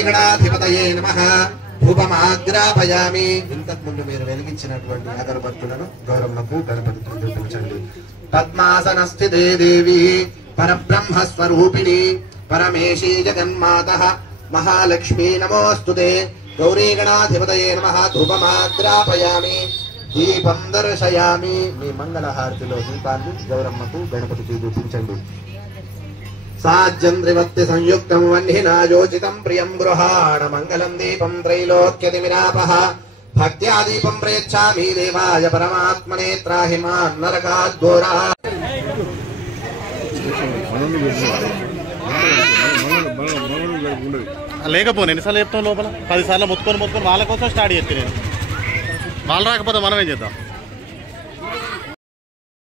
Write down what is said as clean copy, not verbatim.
గౌరీగణాధిపతయే నమః ధూపమాగ్రాపయామి. ఇంతకు ముందు మీరు వెలిగించినటువంటి అగరబత్తులను గౌరమ్మకు గణపతికి చూపించండి. పద్మాసనస్థితే దేవి పరబ్రహ్మ స్వరూపిణి పరమేశీ జగన్మాతః మహాలక్ష్మీ నమోస్తుతే. గౌరీగణాధిపతయే నమః ధూపమాగ్రాపయామి దీపం దర్శయామి. మీ మంగళహారతిలో దీపాన్ని గౌరమ్మకు గణపతికి చూపించండి. సాజ్యంద్రివత్తి సంయుక్తం వహ్నినాయోచితం ప్రియం గృహాణ మంగళం దీపం త్రైలోక్యతిమిరాపః భక్త్యా దీపం ప్రేచ్ఛామి దేవాయ పరమాత్మనే త్రాహి మాం నరకాద్ఘోరా. లేకపోతే ఎన్నిసార్లు చెప్తాం లోపల 10 సార్లు మొత్తుకొని వాళ్ళ కోసం స్టార్ట్ చేస్తే నేను వాళ్ళు రాకపోతే మనం ఏం చేద్దాం.